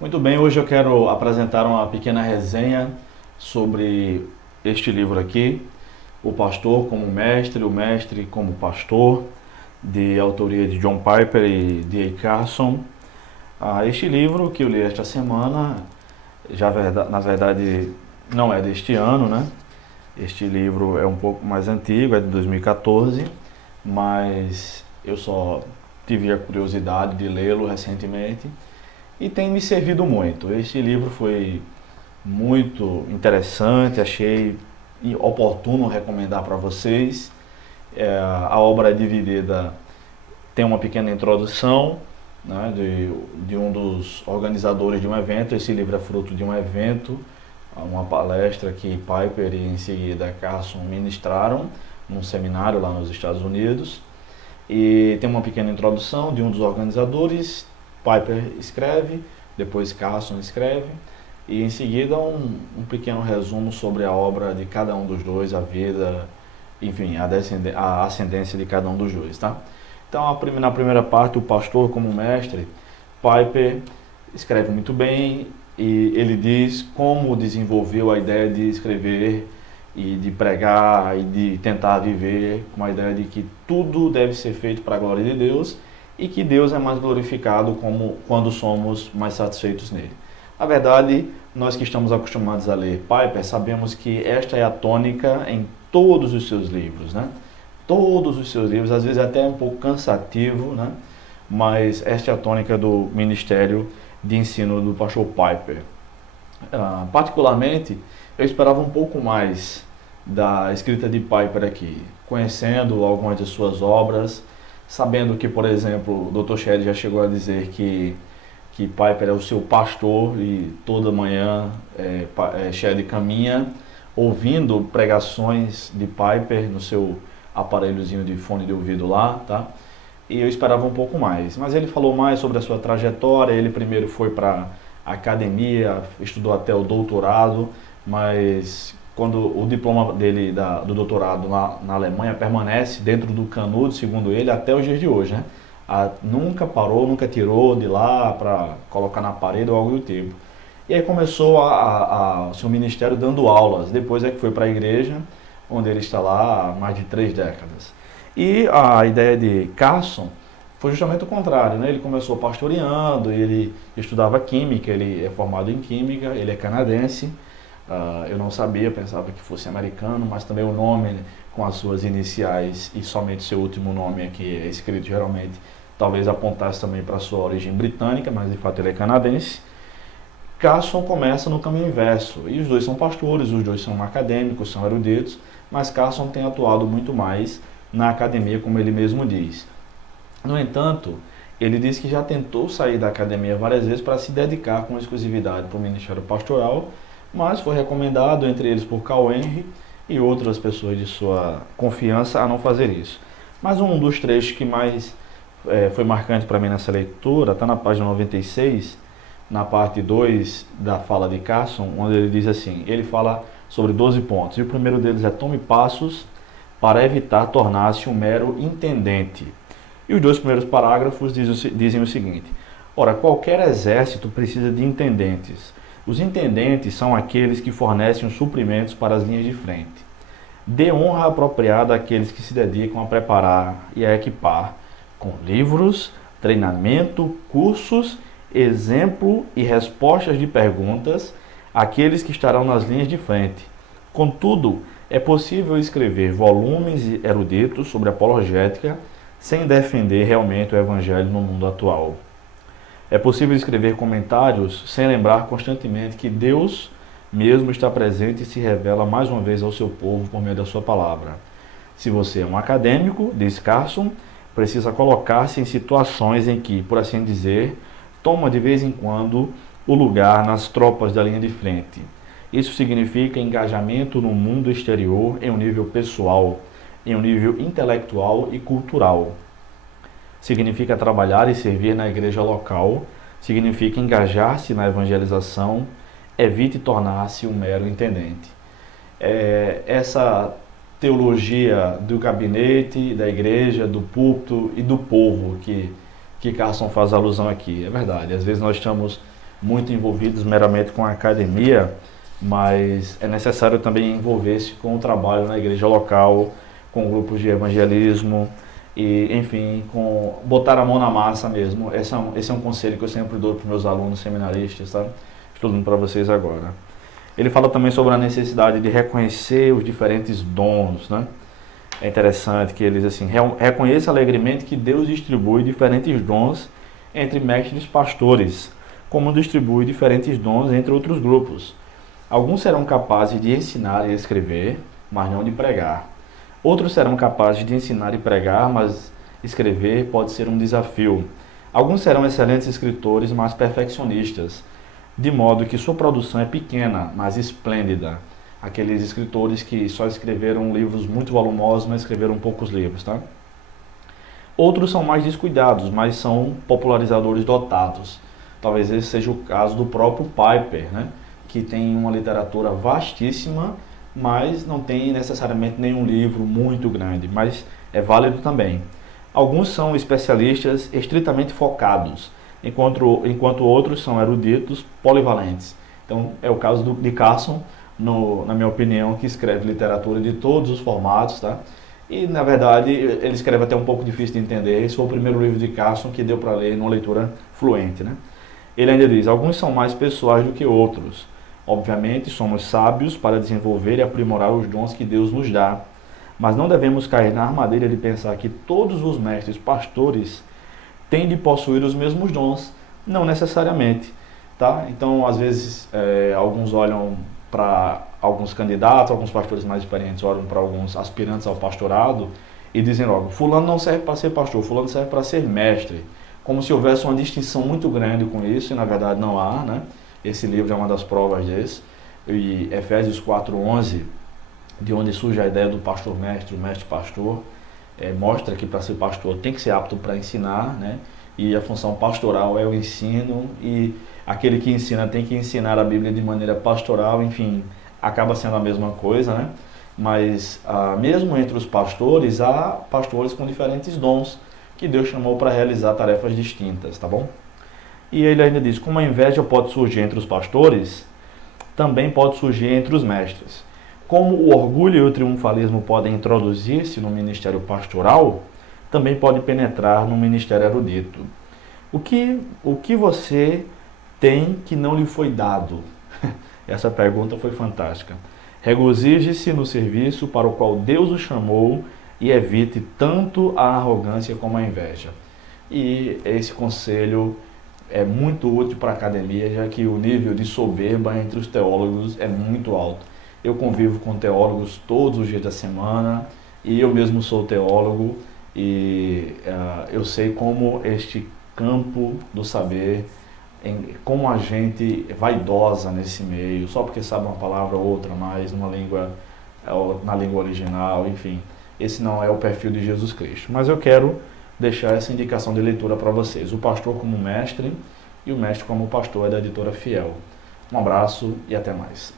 Muito bem, hoje eu quero apresentar uma pequena resenha sobre este livro aqui, O Pastor como Mestre, o Mestre como Pastor, de autoria de John Piper e D.A. Carson. Este livro que eu li esta semana, na verdade não é deste ano, né? Este livro é um pouco mais antigo, é de 2014, mas eu só tive a curiosidade de lê-lo recentemente e tem me servido muito. Este livro foi muito interessante, achei oportuno recomendar para vocês. A obra é dividida, tem uma pequena introdução, né, de um dos organizadores de um evento. Esse livro é fruto de um evento, uma palestra que Piper e em seguida Carson ministraram num seminário lá nos Estados Unidos. E tem uma pequena introdução de um dos organizadores. Piper escreve, depois Carson escreve, e em seguida um pequeno resumo sobre a obra de cada um dos dois, a vida, enfim, a ascendência de cada um dos dois, tá? Então, na primeira parte, o pastor como mestre, Piper escreve muito bem e ele diz como desenvolveu a ideia de escrever e de pregar e de tentar viver com a ideia de que tudo deve ser feito para a glória de Deus e que Deus é mais glorificado quando somos mais satisfeitos nele. Na verdade, nós que estamos acostumados a ler Piper, sabemos que esta é a tônica em todos os seus livros, né? Todos os seus livros, às vezes até um pouco cansativo, né? Mas esta é a tônica do ministério de ensino do pastor Piper. Particularmente, eu esperava um pouco mais da escrita de Piper aqui, conhecendo algumas de suas obras, sabendo que, por exemplo, o Dr. Shedd já chegou a dizer que Piper é o seu pastor e toda manhã Shedd caminha ouvindo pregações de Piper no seu aparelhozinho de fone de ouvido lá, tá? E eu esperava um pouco mais, mas ele falou mais sobre a sua trajetória. Ele primeiro foi para a academia, estudou até o doutorado, mas quando o diploma dele do doutorado na Alemanha permanece dentro do canudo, segundo ele, até os dias de hoje, né? Nunca parou, nunca tirou de lá para colocar na parede ou algo do tipo. E aí começou o seu ministério dando aulas. Depois é que foi para a igreja, onde ele está lá há mais de 3 décadas. E a ideia de Carson foi justamente o contrário, né? Ele começou pastoreando, ele estudava química, ele é formado em química, ele é canadense. Eu não sabia, pensava que fosse americano, mas também o nome, né, com as suas iniciais e somente seu último nome aqui é escrito geralmente, talvez apontasse também para a sua origem britânica, mas de fato ele é canadense. Carson começa no caminho inverso, e os dois são pastores, os dois são acadêmicos, são eruditos, mas Carson tem atuado muito mais na academia, como ele mesmo diz. No entanto, ele diz que já tentou sair da academia várias vezes para se dedicar com exclusividade para o ministério pastoral, mas foi recomendado, entre eles por Cal Henry e outras pessoas de sua confiança, a não fazer isso. Mas um dos trechos que mais foi marcante para mim nessa leitura está na página 96, na parte 2 da fala de Carson, onde ele diz assim, ele fala sobre 12 pontos, e o primeiro deles é: tome passos para evitar tornar-se um mero intendente. E os 2 primeiros parágrafos dizem o seguinte: ora, qualquer exército precisa de intendentes. Os intendentes são aqueles que fornecem os suprimentos para as linhas de frente. Dê honra apropriada àqueles que se dedicam a preparar e a equipar com livros, treinamento, cursos, exemplo e respostas de perguntas aqueles que estarão nas linhas de frente. Contudo, é possível escrever volumes eruditos sobre apologética sem defender realmente o evangelho no mundo atual. É possível escrever comentários sem lembrar constantemente que Deus mesmo está presente e se revela mais uma vez ao seu povo por meio da sua palavra. Se você é um acadêmico, diz Carson, precisa colocar-se em situações em que, por assim dizer, toma de vez em quando o lugar nas tropas da linha de frente. Isso significa engajamento no mundo exterior em um nível pessoal, em um nível intelectual e cultural. Significa trabalhar e servir na igreja local, significa engajar-se na evangelização, evite tornar-se um mero intendente. Essa teologia do gabinete, da igreja, do púlpito e do povo que Carson faz alusão aqui, é verdade. Às vezes nós estamos muito envolvidos meramente com a academia, mas é necessário também envolver-se com o trabalho na igreja local, com grupos de evangelismo e, enfim, com botar a mão na massa mesmo. Esse é um conselho que eu sempre dou para os meus alunos seminaristas, tá? Estou dando para vocês agora. Ele fala também sobre a necessidade de reconhecer os diferentes dons, né? É interessante que eles assim reconheça alegremente que Deus distribui diferentes dons entre mestres pastores, como distribui diferentes dons entre outros grupos. Alguns serão capazes de ensinar e escrever, mas não de pregar. Outros serão capazes de ensinar e pregar, mas escrever pode ser um desafio. Alguns serão excelentes escritores, mas perfeccionistas, de modo que sua produção é pequena, mas esplêndida. Aqueles escritores que só escreveram livros muito volumosos, mas escreveram poucos livros, tá? Outros são mais descuidados, mas são popularizadores dotados. Talvez esse seja o caso do próprio Piper, né? Que tem uma literatura vastíssima, mas não tem necessariamente nenhum livro muito grande, mas é válido também. Alguns são especialistas estritamente focados, enquanto outros são eruditos polivalentes. Então é o caso de Carson, na minha opinião, que escreve literatura de todos os formatos, tá? E na verdade ele escreve até um pouco difícil de entender. Esse foi o primeiro livro de Carson que deu para ler numa leitura fluente, né? Ele ainda diz: alguns são mais pessoais do que outros. Obviamente, somos sábios para desenvolver e aprimorar os dons que Deus nos dá, mas não devemos cair na armadilha de pensar que todos os mestres pastores têm de possuir os mesmos dons. Não necessariamente, tá? Então, às vezes, alguns olham para alguns candidatos, alguns pastores mais experientes olham para alguns aspirantes ao pastorado e dizem logo: fulano não serve para ser pastor, fulano serve para ser mestre. Como se houvesse uma distinção muito grande com isso, e na verdade não há, né? Esse livro é uma das provas disso. E Efésios 4:11, de onde surge a ideia do pastor-mestre, o mestre-pastor, mostra que para ser pastor tem que ser apto para ensinar, né? E a função pastoral é o ensino, e aquele que ensina tem que ensinar a Bíblia de maneira pastoral, enfim, acaba sendo a mesma coisa, né? Mas mesmo entre os pastores, há pastores com diferentes dons, que Deus chamou para realizar tarefas distintas, tá bom? E ele ainda diz: como a inveja pode surgir entre os pastores, também pode surgir entre os mestres. Como o orgulho e o triunfalismo podem introduzir-se no ministério pastoral, também pode penetrar no ministério erudito. O que você tem que não lhe foi dado? Essa pergunta foi fantástica. Regozije-se no serviço para o qual Deus o chamou e evite tanto a arrogância como a inveja. E esse conselho é muito útil para a academia, já que o nível de soberba entre os teólogos é muito alto. Eu convivo com teólogos todos os dias da semana, e eu mesmo sou teólogo, e eu sei como este campo do saber, como a gente é vaidosa nesse meio, só porque sabe uma palavra ou outra mais na língua original, enfim. Esse não é o perfil de Jesus Cristo. Mas eu quero deixar essa indicação de leitura para vocês. O pastor como mestre e o mestre como pastor, é da editora Fiel. Um abraço e até mais.